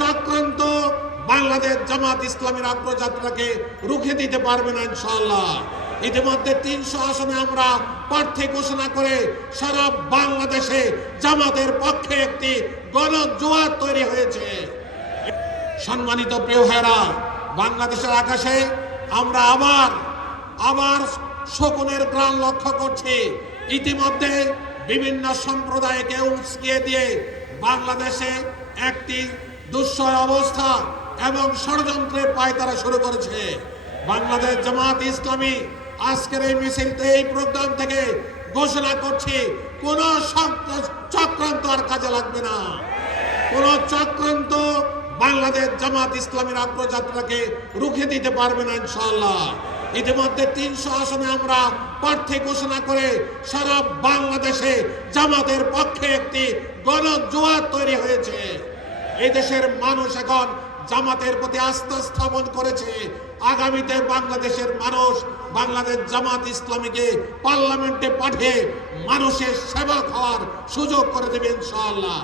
চক্রান্ত বাংলাদেশ জামাত ইসলামের অগ্রযাত্রাকে রুখে দিতে পারবে না ইনশাআল্লাহ। ইতিমধ্যে 300 আসনে আমরা প্রার্থী ঘোষণা করে সারা বাংলাদেশে জামাতের পক্ষে একটি গণজোয়ার তৈরি হয়েছে। সম্মানিত প্রিয় ভাইরা, বাংলাদেশের আকাশে আমরা আবার শকুনের প্রাণ লক্ষ্য করছি। ইতিমধ্যে বিভিন্ন সম্প্রদায়কে উস্কিয়ে দিয়ে বাংলাদেশে একটি দুঃসহ অবস্থা এবং ষড়যন্ত্রের পায়তারা শুরু করেছে। বাংলাদেশ জামাত ইসলামী আজকের এই মিছিলতে, এই প্রোগ্রাম থেকে ঘোষণা করছি, কোন চক্রান্ত আর কাজে লাগবে না। কোন চক্রান্ত বাংলাদেশ জামাত ইসলামের অগ্রযাত্রাকে রুখে দিতে পারবে না ইনশাআল্লাহ। ইতিমধ্যে 300 আসনে আমরা প্রার্থী ঘোষণা করে সারা বাংলাদেশে জামাতের পক্ষে একটি গণজোয়ার তৈরি হয়েছে। এই দেশের মানুষ এখন জামাতের প্রতি আস্থা স্থাপন করেছে। আগামীতে বাংলাদেশের মানুষ বাংলাদেশ জামাত ইসলামীকে পার্লামেন্টে পাঠিয়ে মানুষের সেবক হওয়ার সুযোগ করে দেবে ইনশাআল্লাহ।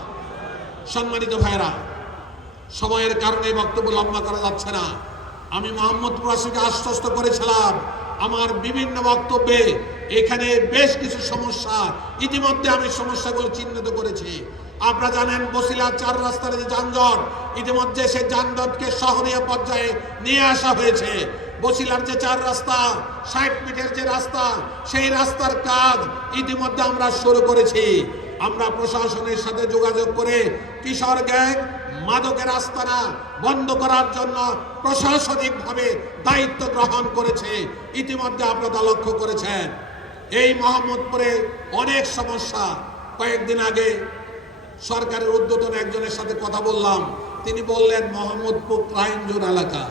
সম্মানিত ভাইরা, সময়ের কারণে বক্তব্য লম্বা করা যাচ্ছে না। আমি মোহাম্মদপুর আসিকে আশ্বস্ত করেছিলাম আমার বিভিন্ন বক্তব্যে এখানে বেশ কিছু সমস্যা, ইতিমধ্যে আমি সমস্যাগুলো চিহ্নিত করেছি। আপনারা জানেন বসিলা 4 রাস্তার যে যানজট, ইতিমধ্যে সেই যানজটকে শহরীয় পর্যায়ে নিয়ে আসা হয়েছে। বসিলার যে 4 রাস্তা, 60 ফিটের যে রাস্তা, সেই রাস্তার কাজ ইতিমধ্যে আমরা শুরু করেছি। আমরা প্রশাসনের সাথে যোগাযোগ করে কিশোর গ্যাং, মাদকের আস্তানা বন্ধ করার জন্য প্রশাসনিকভাবে দায়িত্ব গ্রহণ করেছে। ইতিমধ্যে আপনারা লক্ষ্য করেছেন এই মোহাম্মদপুরে অনেক সমস্যা। কয়েকদিন আগে সরকারের ঊর্ধ্বতন একজনের সাথে কথা বললাম, তিনি বললেন মোহাম্মদপুর ক্রাইম জোন এলাকা,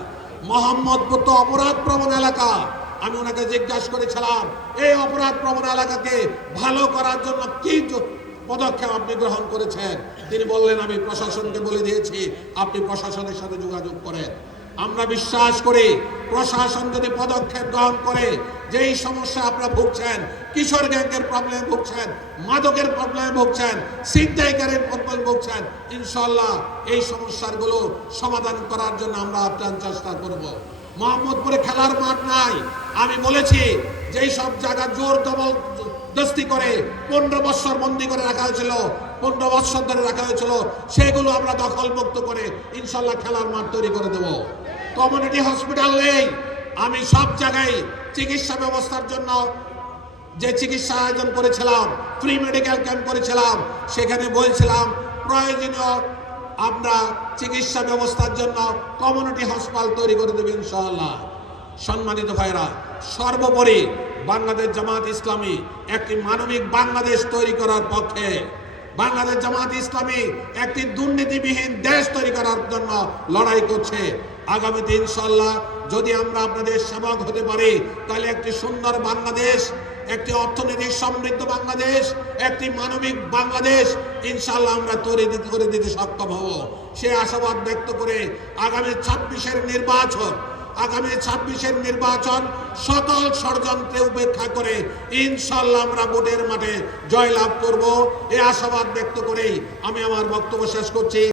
মোহাম্মদপুর তো অপরাধ প্রবণ এলাকা। আমি ওনাকে জিজ্ঞাসা করেছিলাম এই অপরাধ প্রবণ এলাকাকে ভালো করার জন্য কি পদক্ষেপ আপনি গ্রহণ করেছেন? তিনি বললেন আমি প্রশাসনকে বলে দিয়েছি, আপনি প্রশাসনের সাথে যোগাযোগ করেন। আমরা বিশ্বাস করি প্রশাসন যদি পদক্ষেপ গ্রহণ করে, যেই সমস্যা আপনারা ভুগছেন, কিশোর গ্যাংয়ের প্রবলেম ভুগছেন, মাদকের প্রবলেম ভুগছেন, ছিনতাইকারীর প্রবলেম ভুগছেন, ইনশাআল্লাহ এই সমস্যাগুলো সমাধান করার জন্য আমরা আপ্রাণ চেষ্টা করব। মোহাম্মদপুরে খেলার মাঠ নাই। আমি বলেছি যেই সব জায়গা জোর জবরদস্তি করে 15 বছর বন্দি করে রাখা হয়েছিল, 15 বছর ধরে রাখা হয়েছিল, সেগুলো আমরা দখলমুক্ত করে ইনশাআল্লাহ খেলার মাঠ তৈরি করে দেব। কমিউনিটি হসপিটাল নেই। আমি সব জায়গায় চিকিৎসা ব্যবস্থার জন্য যে চিকিৎসা আয়োজন করেছিলাম, ফ্রি মেডিকেল ক্যাম্প করেছিলাম, সেখানে বলছিলাম প্রয়োজনীয় আমরা চিকিৎসা ব্যবস্থার জন্য কমিউনিটি হাসপাতাল তৈরি করে দেব ইনশাআল্লাহ। সম্মানিত ভাইরা, সর্বোপরি বাংলাদেশ জামাত ইসলামী একটি মানবিক বাংলাদেশ তৈরি করার পক্ষে। বাংলাদেশ জামাত ইসলামী একটি দুর্নীতিবিহীন দেশ তৈরি করার জন্য লড়াই করছে। আগামীতে ইনশাআল্লাহ যদি আমরা আপনাদের সেবক হতে পারি, তাহলে একটি সুন্দর বাংলাদেশ, একটি অর্থনৈতিক সমৃদ্ধ বাংলাদেশ, একটি মানবিক বাংলাদেশ ইনশাআল্লাহ আমরা তৈরি করে দিতে সক্ষম হব। সে আশাবাদ ব্যক্ত করে আগামী 26-এর নির্বাচন সকল ষড়যন্ত্রে উপেক্ষা করে ইনশাআল্লাহ আমরা ভোটের মাঠে জয়লাভ করব, এই আশাবাদ ব্যক্ত করেই আমি আমার বক্তব্য শেষ করছি।